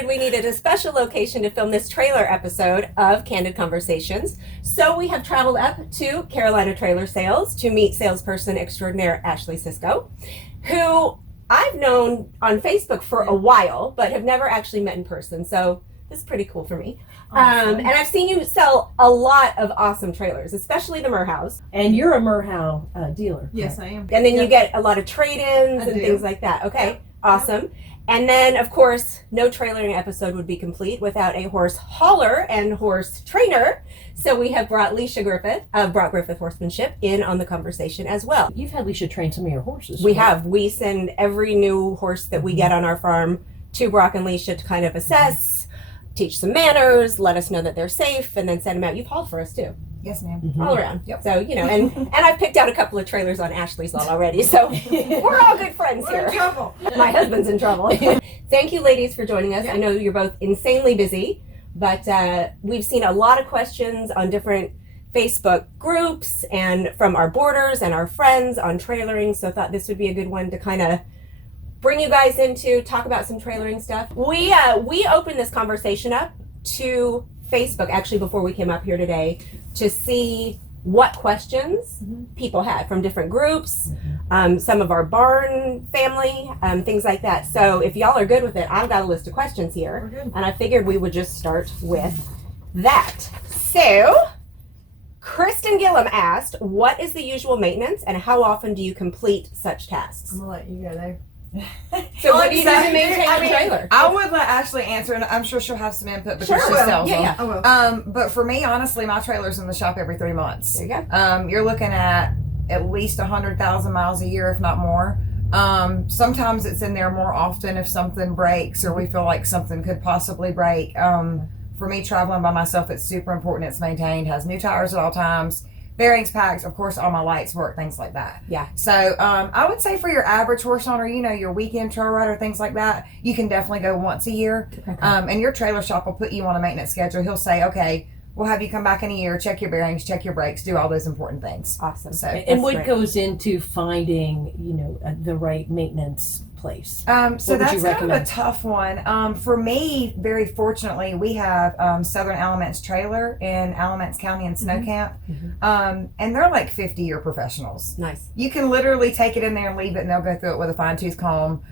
decided we needed a special location to film this trailer episode of Candid Conversations. So we have traveled up to Carolina Trailer Sales to meet salesperson extraordinaire Ashley Sisco, who I've known on Facebook for a while, but have never actually met in person. So this is pretty cool for me. Awesome. And I've seen you sell a lot of awesome trailers, especially the Murhouse. And you're a Murhouse dealer. Yes, I am. And then you get a lot of trade-ins and things like that. Okay, awesome. And then, of course, no trailering episode would be complete without a horse hauler and horse trainer. So we have brought Leisha Griffith of Brock Griffith Horsemanship in on the conversation as well. You've had Leisha train some of your horses. We have. We send every new horse that we get on our farm to Brock and Leisha to kind of assess, teach some manners, let us know that they're safe, and then send them out. You've hauled for us too. Yes, ma'am. All around. Yep. So, you know, and I've picked out a couple of trailers on Ashley's lot already. So we're all good friends We're here. in trouble. My husband's in trouble. Thank you, ladies, for joining us. Yeah. I know you're both insanely busy, but we've seen a lot of questions on different Facebook groups and from our boarders and our friends on trailering. So I thought this would be a good one to kind of bring you guys into, talk about some trailering stuff. We opened this conversation up to Facebook actually before we came up here today to see what questions people had from different groups, some of our barn family, things like that. So if y'all are good with it, I've got a list of questions here, We're good. and I figured we would just start with that. So Kristen Gillum asked, what is the usual maintenance and how often do you complete such tasks? I'm gonna let you go there. So what do you do to maintain the trailer? I would let Ashley answer, and I'm sure she'll have some input because Sure, she will. sells Yeah, them. yeah. I will. But for me, honestly, my trailer's in the shop every 3 months. There you go. You're looking at least 100,000 miles a year, if not more. Sometimes it's in there more often if something breaks or we feel like something could possibly break. For me, traveling by myself, it's super important it's maintained, has new tires at all times, bearings packed, of course, all my lights work, things like that. Yeah. So I would say for your average horse owner, you know, your weekend trail rider, things like that, you can definitely go once a year. Okay. And your trailer shop will put you on a maintenance schedule. He'll say, okay, we'll have you come back in a year, check your bearings, check your brakes, do all those important things. Awesome. So, And That's what great. goes into finding, the right maintenance place? so What would you that's kind of a recommend? tough one. For me, very fortunately, we have Southern Alamance Trailer in Alamance County in Snow Camp. And they're like 50-year professionals. Nice. You can literally take it in there and leave it, and they'll go through it with a fine-tooth comb.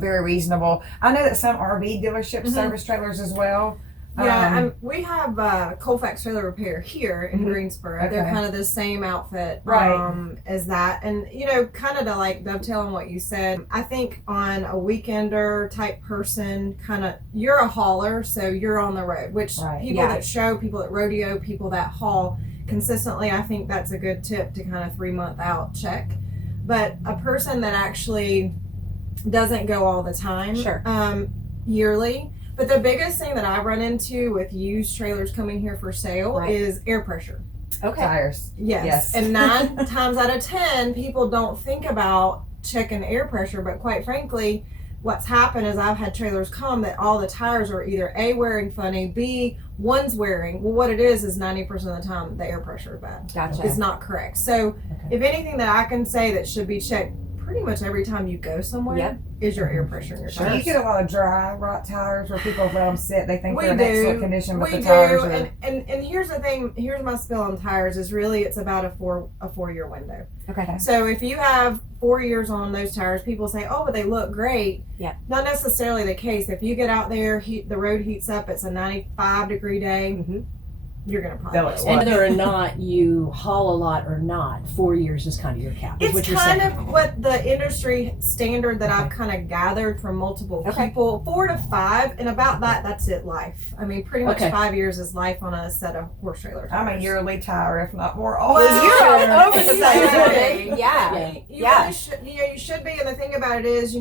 Very reasonable. I know that some RV dealerships service trailers as well. Yeah, we have Colfax Trailer Repair here in Greensboro. They're Okay. kind of the same outfit Right. as that. And, kind of to like dovetail on what you said, I think on a weekender type person, you're a hauler, so you're on the road, which Right. people Yeah. that show, people that rodeo, people that haul consistently, I think that's a good tip to kind of 3-month out check. But a person that actually doesn't go all the time, Sure. yearly. But the biggest thing that I run into with used trailers coming here for sale Right. is air pressure. Okay. Tires. Yes. Yes. And 9 times out of 10, people don't think about checking air pressure. But quite frankly, what's happened is I've had trailers come that all the tires are either A, wearing funny, B, one's wearing. Well, what it is 90% of the time the air pressure is bad. Gotcha. It's not correct. So if anything that I can say that should be checked pretty much every time you go somewhere Yep. is your air pressure in your So tires. you get a lot of dry, rot tires where people let them sit. They think We they're in do. excellent condition, but We the do, tires are... and here's the thing. Here's my spill on tires. Is really it's about a 4-year window. Okay. So if you have 4 years on those tires, people say, "Oh, but they look great." Yeah. Not necessarily the case. If you get out there, the road heats up. It's a 95-degree day. Mhm. You're gonna probably. They'll blow explode. it. Whether or not you haul a lot or not, 4 years is kind of your cap. Is what It's you're kind saying. of what the industry standard that I've kind of gathered from multiple Okay. people, 4 to 5, and about that's it. Life. I mean, pretty much Okay. 5 years is life on a set of horse trailer tires. I'm a yearly tire, if not more. Well, Always. You're all over the Yeah. place. Yeah. Yeah. You Yeah. really should, you should be. And the thing about it is,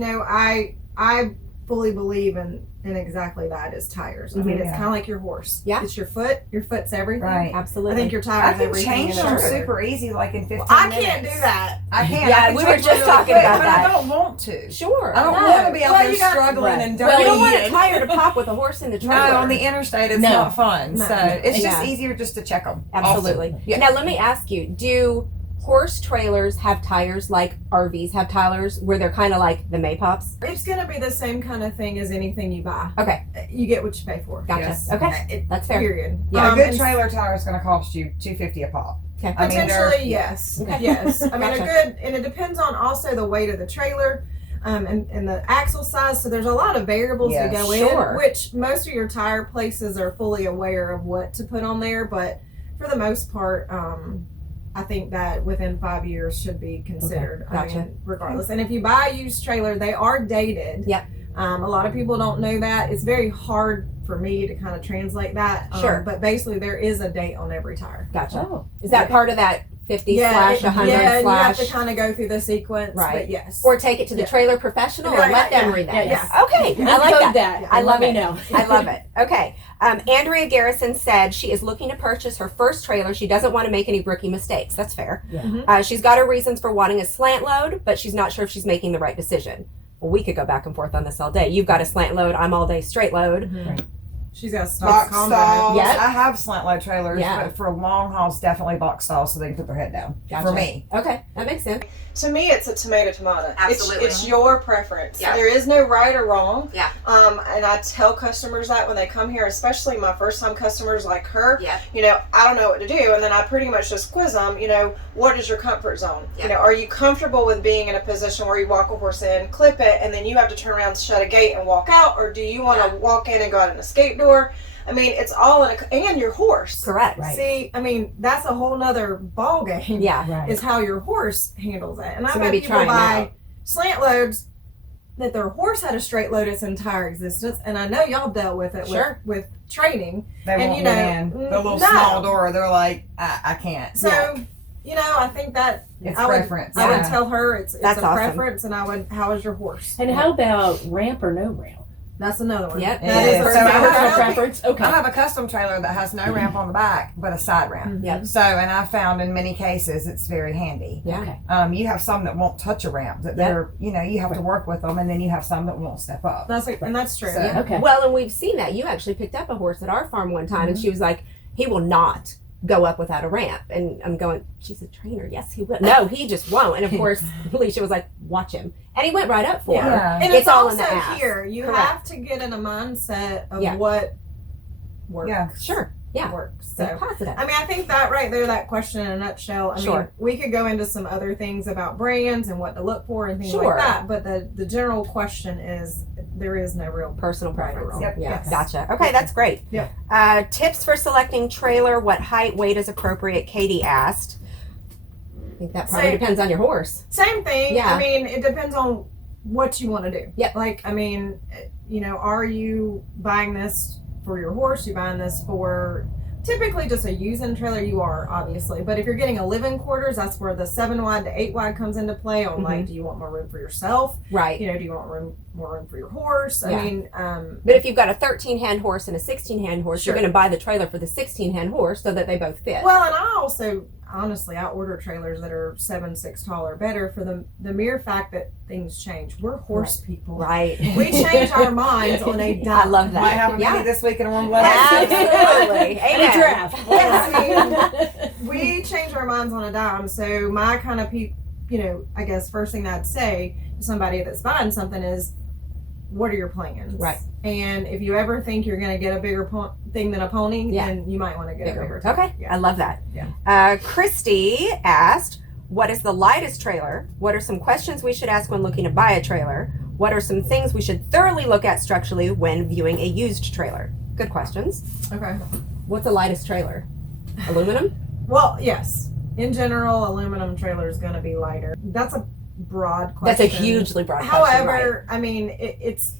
I fully believe in exactly that is tires. I mean, it's Yeah. kind of like your horse. Yeah. It's your foot. Your foot's everything. Right. Absolutely. I think your tires I can everything. change in a them trailer. super easy, like in 15 I minutes. can't do that. I can't. Yeah, I can we change were just them talking quick, about but that. I don't want to. Sure. I don't No. want to be out Well, there you got- struggling Right. and Well, dirty. you don't want a and- tire to pop with a horse in the trailer. No, on the interstate, it's No. not fun. No. So it's just Yeah. easier just to check them. Absolutely. Often. Yeah. Now let me ask you: do horse trailers have tires like RVs have tires, where they're kind of like the Maypops? It's going to be the same kind of thing as anything you buy. Okay. You get what you pay for. Gotcha. Yes. Okay. That's fair. Period. Yeah. A good and trailer tire is going to cost you $250 a pop. Okay. I mean, Potentially, yes. Okay. Yes. I mean, Gotcha. a good, and it depends on also the weight of the trailer. And the axle size, so there's a lot of variables Yeah, to go sure. in, which most of your tire places are fully aware of what to put on there, but for the most part, I think that within 5 years should be considered. Okay, gotcha. I mean, regardless. And if you buy a used trailer, they are dated. Yep. A lot of people don't know that. It's very hard for me to kind of translate that. Sure. But basically, there is a date on every tire. Gotcha. Oh. Is that part of that 50 Yeah, slash 100 yeah, and you have slash? to kind of go through the sequence. Right. But yes. Or take it to the Yeah. trailer professional and Right, let them yeah, read that. yeah, yeah. Okay. I like Uncode that. that. I and love let it. me know. I love it. Okay. Andrea Garrison said she is looking to purchase her first trailer. She doesn't want to make any rookie mistakes. That's fair. Yeah. She's got her reasons for wanting a slant load, but she's not sure if she's making the right decision. Well, we could go back and forth on this all day. You've got a slant load. I'm all day straight load. Right. She's got stock Box combo. stalls. Yep. I have slant load trailers, Yeah. but for long hauls, definitely box stalls so they can put their head down. Gotcha. For me. Okay. That makes sense. To me, it's a tomato. Absolutely. It's your preference. Yeah. There is no right or wrong. Yeah. And I tell customers that when they come here, especially my first time customers like her, Yeah. I don't know what to do. And then I pretty much just quiz them, what is your comfort zone? Yeah. Are you comfortable with being in a position where you walk a horse in, clip it, and then you have to turn around, shut a gate, and walk out? Or do you want to walk in and go out an escape door? I mean, it's all and your horse. Correct. Right. See, I mean, that's a whole nother ball game. Yeah. Right. Is how your horse handles it. And So I've maybe had people try 'em buy out. slant loads that their horse had a straight load its entire existence, and I know y'all dealt with it Sure. with training. They And, won't you get know, in. The little no. small door, they're like, I can't. So, I think that It's I would, preference. I would Yeah. tell her it's That's a awesome. preference, and how is your horse? And how about ramp or no ramp? That's another one. Yep. That Yeah. is So personal. I have Personal a preference? Okay. I have a custom trailer that has no ramp on the back, but a side ramp. Yep. So, and I found in many cases it's very handy. Yeah. Okay. You have some that won't touch a ramp, that Yep. they're, you have to work with them, and then you have some that won't step up. That's true. So- Yeah. Okay. Well, and we've seen that. You actually picked up a horse at our farm one time, and she was like, he will not go up without a ramp. And I'm going, she's a trainer. Yes, he will. No, he just won't. And of course, Leisha was like, watch him. And he went right up for her. Yeah. And It's it's all in also the ass. here. You Correct. have to get in a mindset of Yeah. what works. Yeah. Sure. Yeah. Works. So So. positive. I mean, I think that right there, that question in a nutshell. I mean, Sure. we could go into some other things about brands and what to look for and things Sure. like that. But the general question is, there is no real Personal right or preference. wrong. Yep. Yeah. Yes. Gotcha. Okay, that's great. Yep. Tips for selecting trailer. What height, weight is appropriate? Katie asked. I think that probably Same. depends on your horse. Same thing. Yeah. I mean, it depends on what you want to do. Yep. Like, I mean, are you buying this for your horse? You buying this for typically just a using trailer? You are, obviously. But if you're getting a living quarters, that's where the 7 wide to 8 wide comes into play on like, do you want more room for yourself? Right. Do you want more room for your horse? Yeah. I mean, But if you've got a 13-hand horse and a 16-hand horse, Sure. you're going to buy the trailer for the 16-hand horse so that they both fit. well, and I also, honestly, I order trailers that are 7'6" tall or better for the mere fact that things change. We're horse people. right. We change our minds on a dime. I love that. Might have a Yeah. mini this week and a warm weather. Absolutely. And a Amen. draft. Yeah, we change our minds on a dime. So my kind of I guess first thing I'd say to somebody that's buying something is, what are your plans? Right. And if you ever think you're going to get a bigger thing than a pony, Yeah. then you might want to get a bigger. thing. Okay. Yeah. I love that. Yeah. Christy asked, what is the lightest trailer? What are some questions we should ask when looking to buy a trailer? What are some things we should thoroughly look at structurally when viewing a used trailer? Good questions. Okay. What's the lightest trailer? Aluminum? Well, yes. In general, aluminum trailer is going to be lighter. That's a broad question. That's a hugely broad question. However, I mean, it's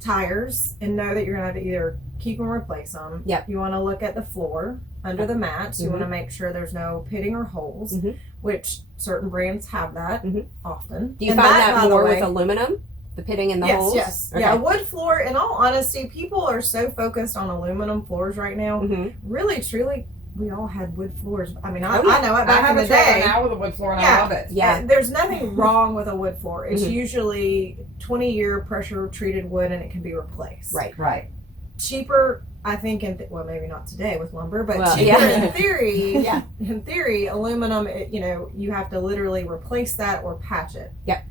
tires, and know that you're going to have to either keep them or replace them. Yep. You want to look at the floor under the mats. You Mhm. want to make sure there's no pitting or holes, Mhm. which certain brands have that Mhm. often. Do you And find that by the more way- with aluminum? The pitting and the yes, holes? yes. Okay. Yeah, wood floor, in all honesty, people are so focused on aluminum floors right now. Mhm. Really, truly, we all had wood floors. I mean, I Oh, yeah. know it I back have in a the trailer day. now with a wood floor, and Yeah. I love it. Yeah. And there's nothing wrong with a wood floor. It's Mhm. usually 20-year pressure treated wood, and it can be replaced. Right. Right. Cheaper I think well, maybe not today with lumber, but Well, cheaper yeah. in theory. Yeah. In theory, aluminum, you have to literally replace that or patch it. Yep.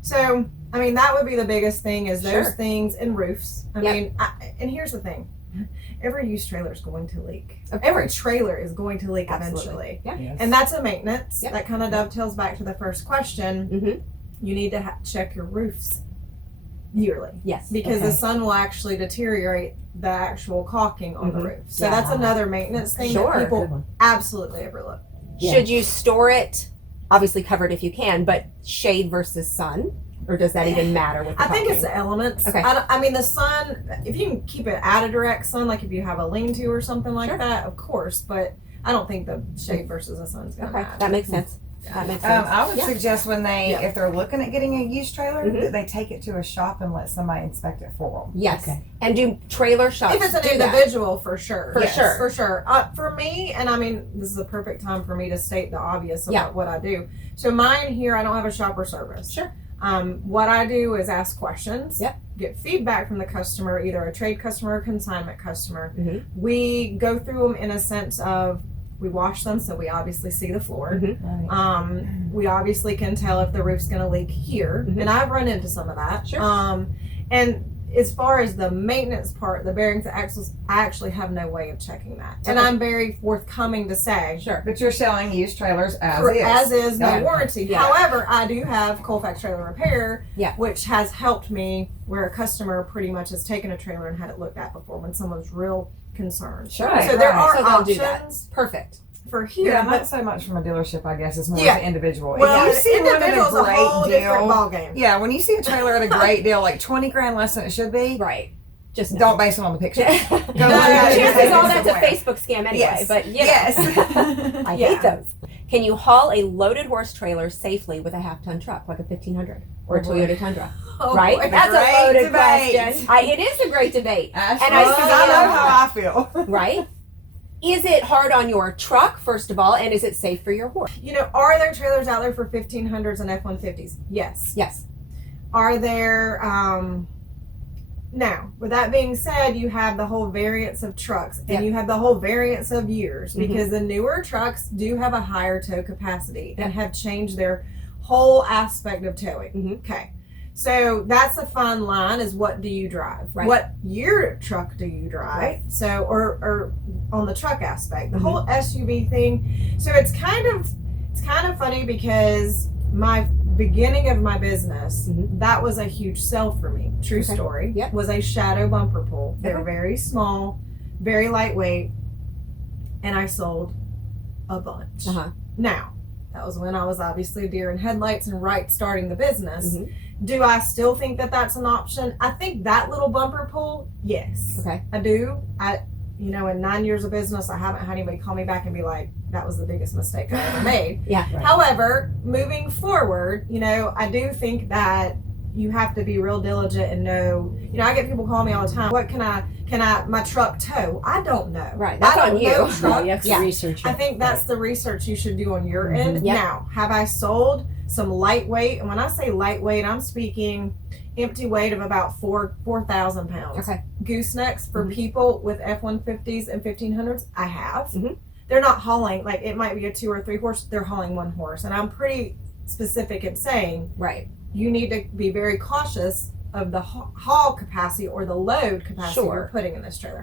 So, I mean, that would be the biggest thing is those Sure. things and roofs. I Yep. mean, and here's the thing. Every used trailer is going to leak. Of Every course. trailer is going to leak Absolutely. eventually. Yeah. Yes. And that's a maintenance. Yep. That kind of dovetails back to the first question. Mhm. You need to check your roofs yearly Yes. because the Okay. sun will actually deteriorate the actual caulking on the Mhm. roof. So Yeah. that's another maintenance thing Sure. that Good people one. absolutely overlook. Yeah. Should you store it, obviously covered if you can, but shade versus sun? Or does that even matter with the I think it's caulking? the elements. Okay. I mean, the sun, if you can keep it at a direct sun, like if you have a lean-to or something like Sure. that, of course, but I don't think the shade versus the sun's going to Okay, matter. that makes sense. That makes sense. I would Yeah. suggest when Yeah. if they're looking at getting a used trailer, Mhm. that they take it to a shop and let somebody inspect it for them. Yes. Okay. And do trailer shops If it's an do that? individual, for sure. For sure. For sure. For me, and I mean, this is a perfect time for me to state the obvious about Yeah. what I do. So mine here, I don't have a shopper service. Sure. What I do is ask questions. Yep. Get feedback from the customer, either a trade customer or consignment customer. Mhm. We go through them in a sense of we wash them, so we obviously see the floor. Mhm. We obviously can tell if the roof's going to leak here, Mhm. and I've run into some of that. Sure. And as far as the maintenance part, the bearings, the axles, I actually have no way of checking that, and Okay. I'm very forthcoming to say. Sure. But you're selling used trailers As is no Yeah. warranty. Yeah. However, I do have Colfax Trailer Repair, Yeah. which has helped me where a customer pretty much has taken a trailer and had it looked at before when someone's real concerned. Sure. So there Right. are So they'll do that. options Perfect. for here. Yeah, but not so much from a dealership, I guess. It's more Yeah. of an individual. well, if you see one at individual's a a great whole different deal, ballgame. yeah, when you see a trailer at a great deal, like 20 grand less than it should be, Right. Just no. don't base it on the picture. Chances No, all that's a somewhere. Facebook scam anyway, Yes. but you know. Yes. I Yeah. hate those. Can you haul a loaded horse trailer safely with a half-ton truck, like a 1500 or a Oh, boy. Toyota Tundra? Oh, Right? boy. That's a Great loaded debate. question. It is a great debate, Ashley, And I because see I it. know how I feel. right? Is it hard on your truck, first of all, and is it safe for your horse? Are there trailers out there for 1500s and F-150s? Yes. Yes. Are there, now, with that being said, you have the whole variance of trucks and Yep. you have the whole variance of years Mhm. because the newer trucks do have a higher tow capacity and have changed their whole aspect of towing. Mhm. Okay. So that's a fine line is what do you drive? Right. What year truck do you drive? Right. So, or on the truck aspect, the Mhm. whole SUV thing. So it's kind of funny because my beginning of my business, Mhm. that was a huge sell for me. True Okay. story. Yep. Was a shadow bumper pull. They're Okay. very small, very lightweight, and I sold a bunch. Uh-huh. Now, that was when I was obviously a deer in headlights and right starting the business. Mhm. Do I still think that that's an option? I think that little bumper pull, yes. Okay. I do. In 9 years of business, I haven't had anybody call me back and be like, that was the biggest mistake I ever made. Yeah. Right. However, moving forward, I do think that you have to be real diligent and know, I get people call me all the time. What can my truck tow? I don't know. Right. That's I don't on you. know Yeah, truck. you have to Yeah. research it. I think that's the research you should do on your Mhm. end. Yep. Now, have I sold some lightweight? And when I say lightweight, I'm speaking empty weight of about 4,000 pounds. Okay. Goosenecks for Mhm. people with F-150s and 1500s, I have. Mhm. They're not hauling, like it might be a 2 or 3 horse, they're hauling 1 horse. And I'm pretty specific in saying Right. you need to be very cautious of the haul capacity or the load capacity Sure. you're putting in this trailer.